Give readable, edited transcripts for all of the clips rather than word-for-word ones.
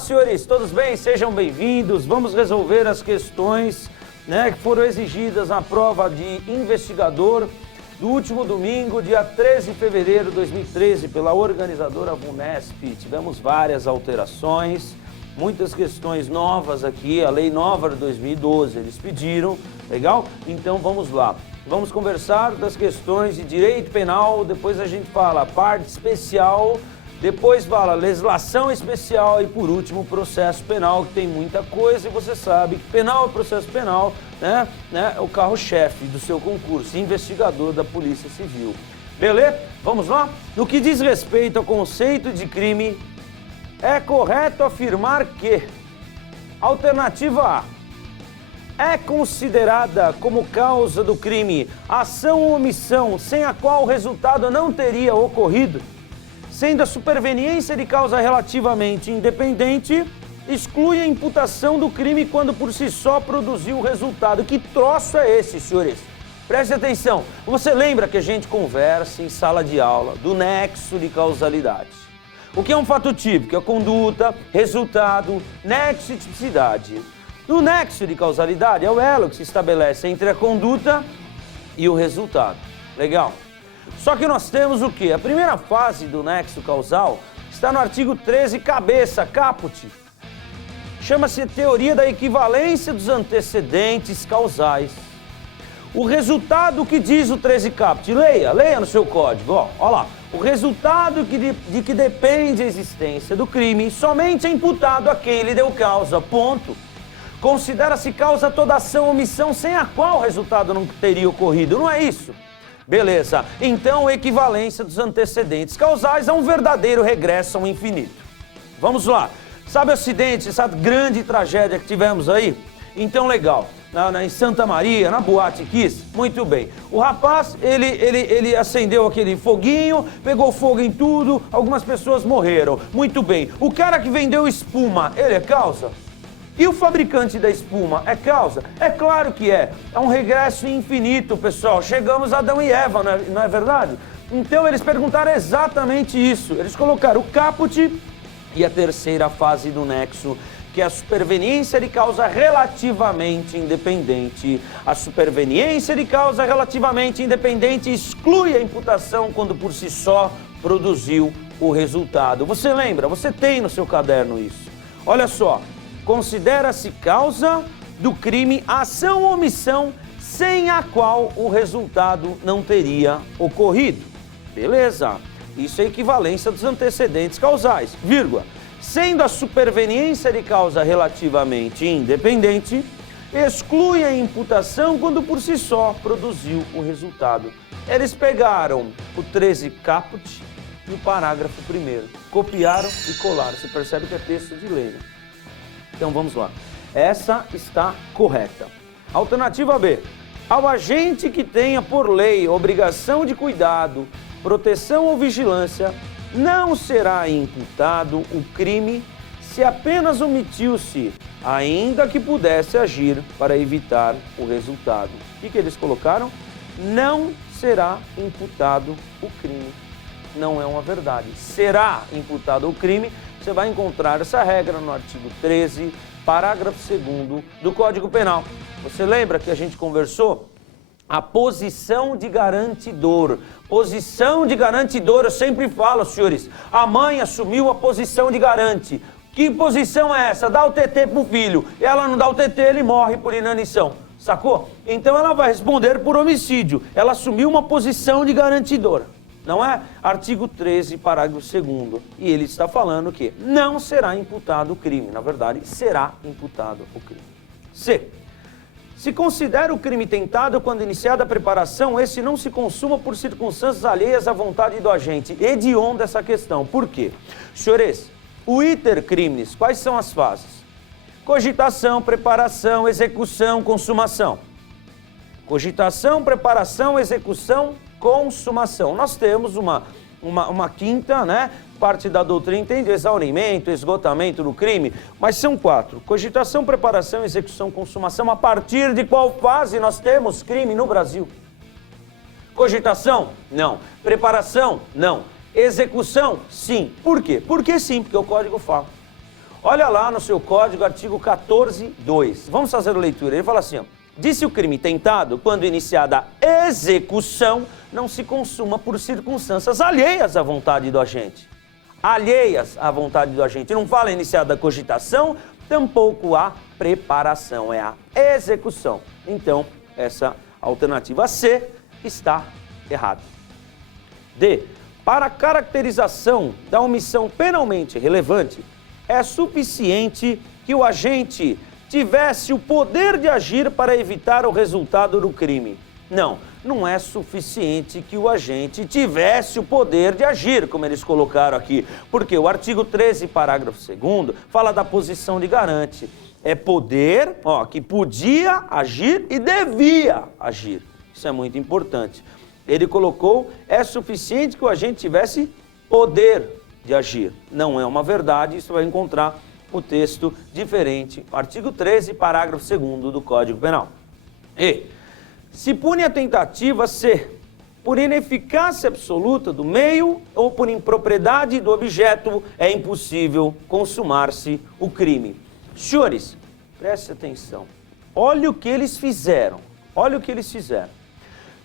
senhores, todos bem? Sejam bem-vindos. Vamos resolver as questões, que foram exigidas na prova de investigador do último domingo, dia 13 de fevereiro de 2013, pela organizadora VUNESP. Tivemos várias alterações, muitas questões novas aqui, a lei nova de 2012, eles pediram, legal? Então vamos lá. Vamos conversar das questões de direito penal, depois a gente fala parte especial, depois fala legislação especial e, por último, processo penal, que tem muita coisa e você sabe que penal e processo penal é o carro-chefe do seu concurso, investigador da Polícia Civil. Beleza? Vamos lá? No que diz respeito ao conceito de crime, é correto afirmar que alternativa A é considerada como causa do crime ação ou omissão sem a qual o resultado não teria ocorrido, sendo a superveniência de causa relativamente independente, exclui a imputação do crime quando por si só produziu o resultado. Que troço é esse, senhores? Preste atenção. Você lembra que a gente conversa em sala de aula do nexo de causalidade? O que é um fato típico? É conduta, resultado, nexo e tipicidade. No nexo de causalidade é o elo que se estabelece entre a conduta e o resultado. Legal? Só que nós temos o quê? A primeira fase do nexo causal está no artigo 13, cabeça, caput. Chama-se teoria da equivalência dos antecedentes causais. O resultado que diz o 13 caput, leia no seu código, ó lá. O resultado de que depende a existência do crime somente é imputado a quem lhe deu causa, ponto. Considera-se causa toda ação ou omissão sem a qual o resultado não teria ocorrido, não é isso? Beleza, então equivalência dos antecedentes causais é um verdadeiro regresso ao infinito. Vamos lá, sabe o acidente, essa grande tragédia que tivemos aí? Então legal, em Santa Maria, na Boate Kiss, muito bem. O rapaz, ele acendeu aquele foguinho, pegou fogo em tudo, algumas pessoas morreram, muito bem. O cara que vendeu espuma, ele é causa? E o fabricante da espuma é causa? É claro que é. É um regresso infinito, pessoal. Chegamos a Adão e Eva, não é verdade? Então eles perguntaram exatamente isso. Eles colocaram o caput e a terceira fase do nexo, que é a superveniência de causa relativamente independente. A superveniência de causa relativamente independente exclui a imputação quando por si só produziu o resultado. Você lembra? Você tem no seu caderno isso. Olha só. Considera-se causa do crime ação ou omissão sem a qual o resultado não teria ocorrido. Beleza? Isso é equivalência dos antecedentes causais, vírgula. Sendo a superveniência de causa relativamente independente, exclui a imputação quando por si só produziu o resultado. Eles pegaram o 13 caput e o parágrafo 1º, copiaram e colaram. Você percebe que é texto de lei, né? Então vamos lá. Essa está correta. Alternativa B. Ao agente que tenha por lei obrigação de cuidado, proteção ou vigilância, não será imputado o crime se apenas omitiu-se, ainda que pudesse agir para evitar o resultado. O que eles colocaram? Não será imputado o crime. Não é uma verdade. Será imputado o crime. Você vai encontrar essa regra no artigo 13, parágrafo 2º do Código Penal. Você lembra que a gente conversou? A posição de garantidor. Posição de garantidor, eu sempre falo, senhores, a mãe assumiu a posição de garante. Que posição é essa? Dá o TT pro filho. Ela não dá o TT, ele morre por inanição. Sacou? Então ela vai responder por homicídio. Ela assumiu uma posição de garantidor. Não é? Artigo 13, parágrafo 2º. E ele está falando que não será imputado o crime. Na verdade, será imputado o crime. C. Se considera o crime tentado quando iniciada a preparação, esse não se consuma por circunstâncias alheias à vontade do agente. Hedionda essa questão. Por quê? Senhores, o iter criminis, quais são as fases? Cogitação, preparação, execução, consumação. Cogitação, preparação, execução, consumação. Nós temos uma quinta, parte da doutrina entende exaurimento, esgotamento do crime, mas são 4. Cogitação, preparação, execução, consumação. A partir de qual fase nós temos crime no Brasil? Cogitação? Não. Preparação? Não. Execução? Sim. Por quê? Porque sim, porque o código fala. Olha lá no seu código, artigo 14.2. Vamos fazer a leitura. Ele fala assim, ó. Disse o crime tentado, quando iniciada a execução, não se consuma por circunstâncias alheias à vontade do agente. Alheias à vontade do agente. Não fala iniciada a cogitação, tampouco a preparação, é a execução. Então, essa alternativa C está errada. D. Para a caracterização da omissão penalmente relevante, é suficiente que o agente tivesse o poder de agir para evitar o resultado do crime. Não, não é suficiente que o agente tivesse o poder de agir, como eles colocaram aqui, porque o artigo 13, parágrafo 2º, fala da posição de garante. É poder, ó, que podia agir e devia agir. Isso é muito importante. Ele colocou, é suficiente que o agente tivesse poder de agir. Não é uma verdade, isso vai encontrar o texto diferente, artigo 13, parágrafo 2º do Código Penal. E se pune a tentativa C, por ineficácia absoluta do meio ou por impropriedade do objeto, é impossível consumar-se o crime. Senhores, preste atenção. Olha o que eles fizeram. Olha o que eles fizeram.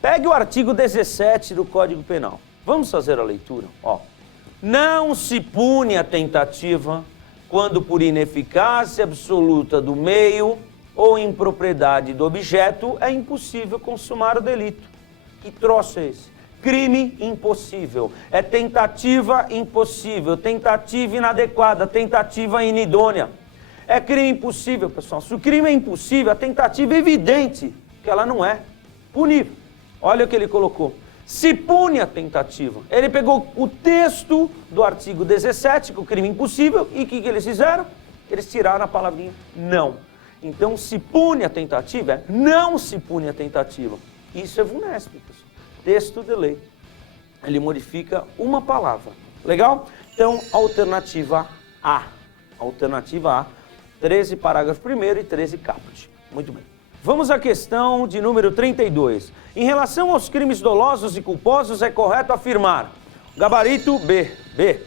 Pegue o artigo 17 do Código Penal. Vamos fazer a leitura. Ó. Não se pune a tentativa quando por ineficácia absoluta do meio ou impropriedade do objeto é impossível consumar o delito. Que troço é esse? Crime impossível. É tentativa impossível, tentativa inadequada, tentativa inidônea. É crime impossível, pessoal. Se o crime é impossível, a tentativa é evidente que ela não é punível. Olha o que ele colocou. Se pune a tentativa. Ele pegou o texto do artigo 17, que é o crime impossível, e o que eles fizeram? Eles tiraram a palavrinha não. Então, se pune a tentativa, é não se pune a tentativa. Isso é VUNESP, pessoal. Texto de lei. Ele modifica uma palavra. Legal? Então, alternativa A. Alternativa A, 13, parágrafo 1º e 13, caput. Muito bem. Vamos à questão de número 32. Em relação aos crimes dolosos e culposos, é correto afirmar: gabarito B. B.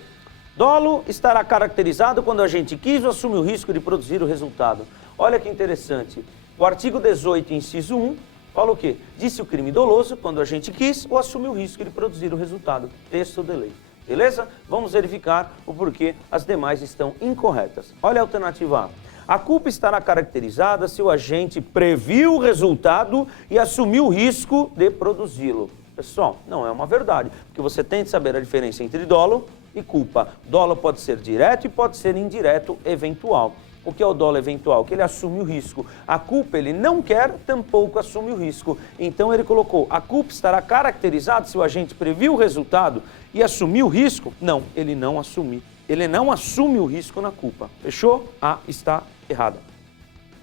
Dolo estará caracterizado quando o agente quis ou assume o risco de produzir o resultado. Olha que interessante. O artigo 18, inciso 1, fala o quê? Disse o crime doloso quando o agente quis ou assume o risco de produzir o resultado. Texto de lei. Beleza? Vamos verificar o porquê as demais estão incorretas. Olha a alternativa A. A culpa estará caracterizada se o agente previu o resultado e assumiu o risco de produzi-lo. Pessoal, não é uma verdade, porque você tem que saber a diferença entre dolo e culpa. Dolo pode ser direto e pode ser indireto, eventual. O que é o dolo eventual? Que ele assume o risco. A culpa ele não quer, tampouco assume o risco. Então ele colocou, a culpa estará caracterizada se o agente previu o resultado e assumiu o risco? Não, ele não assumiu. Ele não assume o risco na culpa. Fechou? A está errada.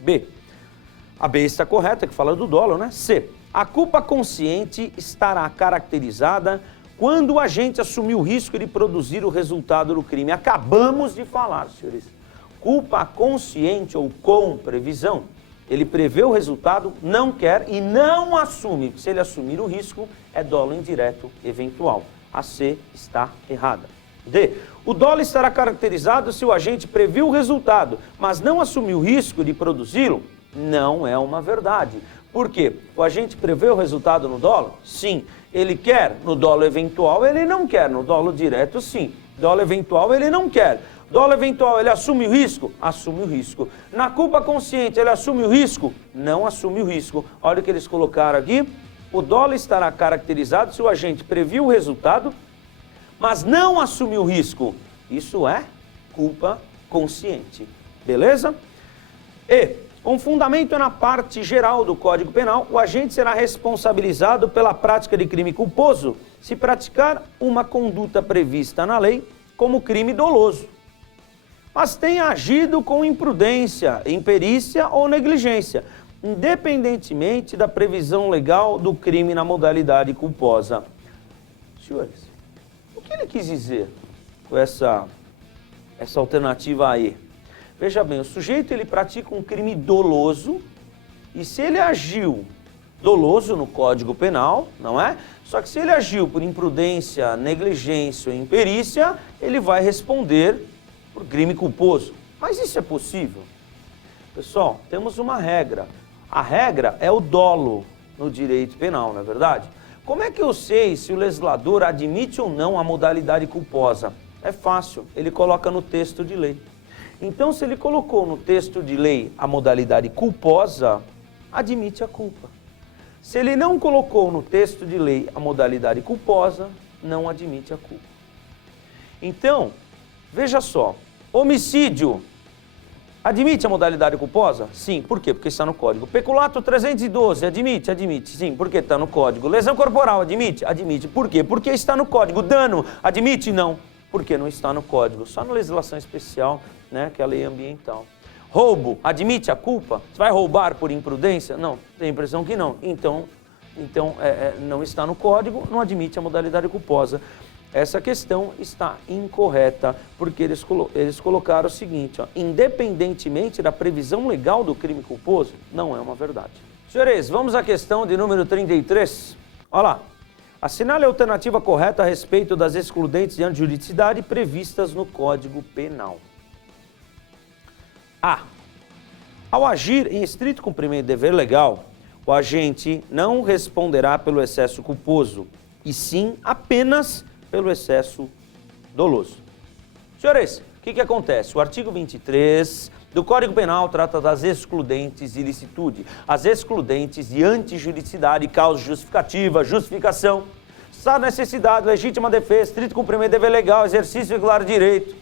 B. A B está correta, que fala do dolo, né? C. A culpa consciente estará caracterizada quando o agente assumiu o risco de produzir o resultado do crime. Acabamos de falar, senhores. Culpa consciente ou com previsão. Ele prevê o resultado, não quer e não assume. Se ele assumir o risco, é dolo indireto eventual. A C está errada. D. O dolo estará caracterizado se o agente previu o resultado, mas não assumiu o risco de produzi-lo? Não é uma verdade. Por quê? O agente prevê o resultado no dolo? Sim. Ele quer no dolo eventual, ele não quer. No dolo direto, sim. Dolo eventual, ele não quer. Dolo eventual, ele assume o risco? Assume o risco. Na culpa consciente, ele assume o risco? Não assume o risco. Olha o que eles colocaram aqui. O dolo estará caracterizado se o agente previu o resultado, mas não assumiu o risco. Isso é culpa consciente. Beleza? E, com fundamento na parte geral do Código Penal, o agente será responsabilizado pela prática de crime culposo se praticar uma conduta prevista na lei como crime doloso, mas tenha agido com imprudência, imperícia ou negligência, independentemente da previsão legal do crime na modalidade culposa. Senhores, o que ele quis dizer com essa alternativa aí? Veja bem, o sujeito ele pratica um crime doloso e se ele agiu doloso no Código Penal, não é? Só que se ele agiu por imprudência, negligência ou imperícia, ele vai responder por crime culposo. Mas isso é possível? Pessoal, temos uma regra. A regra é o dolo no direito penal, não é verdade? Como é que eu sei se o legislador admite ou não a modalidade culposa? É fácil, ele coloca no texto de lei. Então, se ele colocou no texto de lei a modalidade culposa, admite a culpa. Se ele não colocou no texto de lei a modalidade culposa, não admite a culpa. Então, veja só, homicídio admite a modalidade culposa? Sim. Por quê? Porque está no Código. Peculato 312, admite? Admite. Sim. Por quê? Está no Código. Lesão corporal, admite? Admite. Por quê? Porque está no Código. Dano, admite? Não. Porque não está no Código. Só na legislação especial, né, que é a lei ambiental. Roubo, admite a culpa? Você vai roubar por imprudência? Não. Tem a impressão que não. Então não está no Código, não admite a modalidade culposa. Essa questão está incorreta, porque eles colocaram o seguinte, ó, independentemente da previsão legal do crime culposo, não é uma verdade. Senhores, vamos à questão de número 33. Olha lá. Assinale a alternativa correta a respeito das excludentes de antijuridicidade previstas no Código Penal. A. Ao agir em estrito cumprimento de dever legal, o agente não responderá pelo excesso culposo, e sim apenas pelo excesso doloso. Senhores, o que acontece? O artigo 23 do Código Penal trata das excludentes de ilicitude, as excludentes de antijuridicidade, causa justificativa, justificação, estado de necessidade, legítima defesa, estrito cumprimento de dever legal, exercício regular de direito.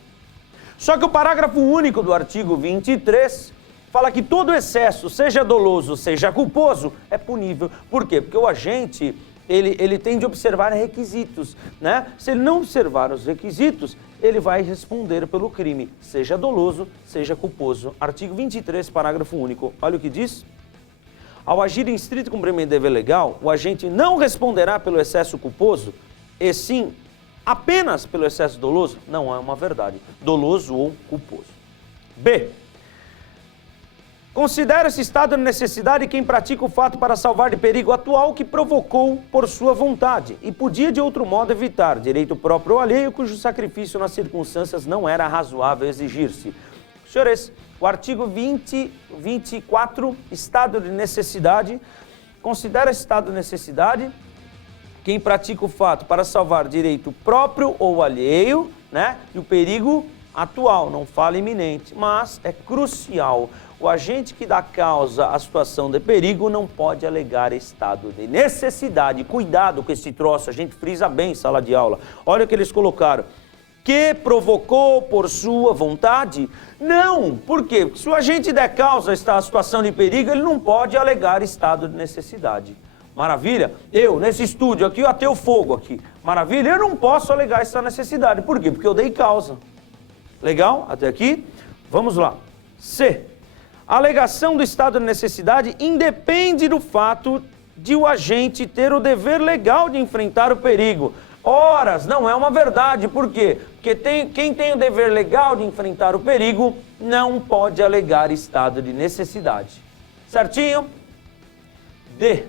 Só que o parágrafo único do artigo 23 fala que todo excesso, seja doloso, seja culposo, é punível. Por quê? Porque o agente ele tem de observar requisitos, né? Se ele não observar os requisitos, ele vai responder pelo crime, seja doloso, seja culposo. Artigo 23, parágrafo único. Olha o que diz. Ao agir em estrito cumprimento de dever legal, o agente não responderá pelo excesso culposo, e sim apenas pelo excesso doloso. Não é uma verdade. Doloso ou culposo. B. Considera-se estado de necessidade quem pratica o fato para salvar de perigo atual que provocou por sua vontade e podia de outro modo evitar, direito próprio ou alheio, cujo sacrifício nas circunstâncias não era razoável exigir-se. Senhores, o artigo 24, estado de necessidade, considera estado de necessidade quem pratica o fato para salvar direito próprio ou alheio, né, e o perigo atual, não fala iminente, mas é crucial. O agente que dá causa à situação de perigo não pode alegar estado de necessidade. Cuidado com esse troço, a gente frisa bem em sala de aula. Olha o que eles colocaram. Que provocou por sua vontade? Não, por quê? Porque se o agente der causa à situação de perigo, ele não pode alegar estado de necessidade. Maravilha? Eu, nesse estúdio aqui, eu atei o fogo aqui. Maravilha? Eu não posso alegar essa necessidade. Por quê? Porque eu dei causa. Legal? Até aqui? Vamos lá. C. A alegação do estado de necessidade independe do fato de o agente ter o dever legal de enfrentar o perigo. Ora, não é uma verdade. Por quê? Porque quem tem o dever legal de enfrentar o perigo não pode alegar estado de necessidade. Certinho? D.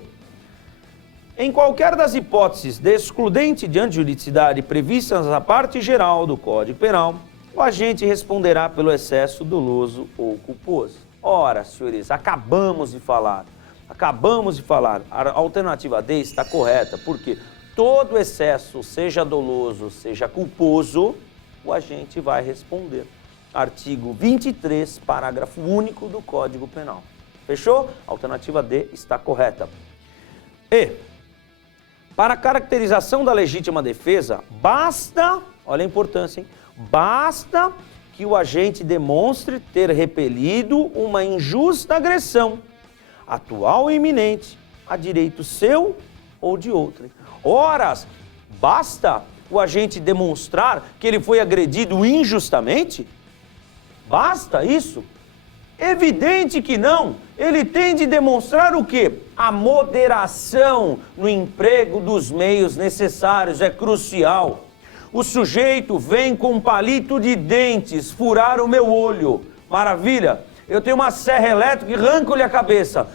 Em qualquer das hipóteses de excludente de antijuridicidade previstas na parte geral do Código Penal, o agente responderá pelo excesso doloso ou culposo. Ora, senhores, acabamos de falar. A alternativa D está correta, porque todo excesso, seja doloso, seja culposo, o agente vai responder. Artigo 23, parágrafo único do Código Penal. Fechou? A alternativa D está correta. E, para a caracterização da legítima defesa, basta, olha a importância, hein? Basta que o agente demonstre ter repelido uma injusta agressão, atual ou iminente, a direito seu ou de outrem. Ora, basta o agente demonstrar que ele foi agredido injustamente? Basta isso? Evidente que não. Ele tem de demonstrar o quê? A moderação no emprego dos meios necessários é crucial. O sujeito vem com um palito de dentes furar o meu olho. Maravilha. Eu tenho uma serra elétrica e arranco-lhe a cabeça.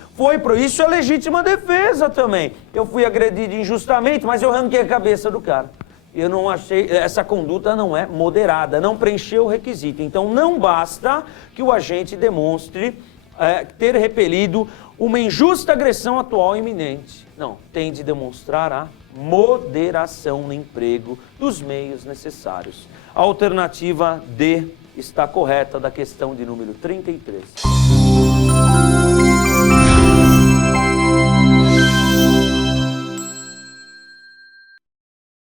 Isso é legítima defesa também. Eu fui agredido injustamente, mas eu arranquei a cabeça do cara. eu não achei, essa conduta não é moderada, não preencheu o requisito. Então não basta que o agente demonstre ter repelido uma injusta agressão atual e iminente. Não, tem de demonstrar a moderação no emprego dos meios necessários. A alternativa D está correta da questão de número 33.